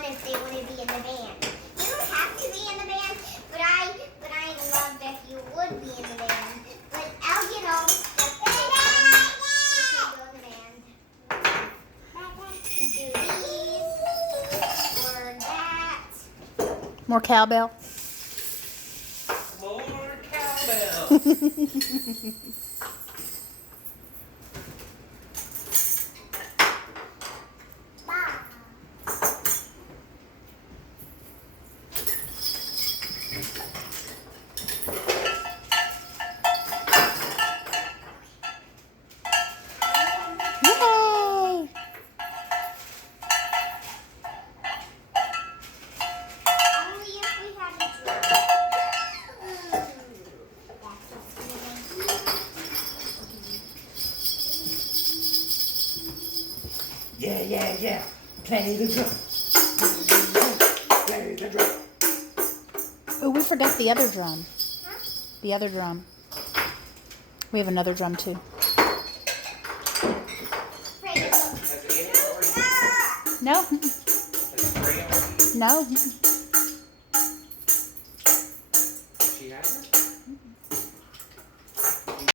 everyone if they want to be in the band. You don't have to be in the band, but I love if you would be in the band. But I'll get all the stuff that you can go in the band. You can do these or that. More cowbell. More cowbell. Yay! Only if we had a drum. Yeah, yeah, yeah. Play the drum. Play the drum. Oh, we forgot the other drum. Huh? The other drum. We have another drum too. Right, look. Has it in it already? Ah! No. Has it spray already? No.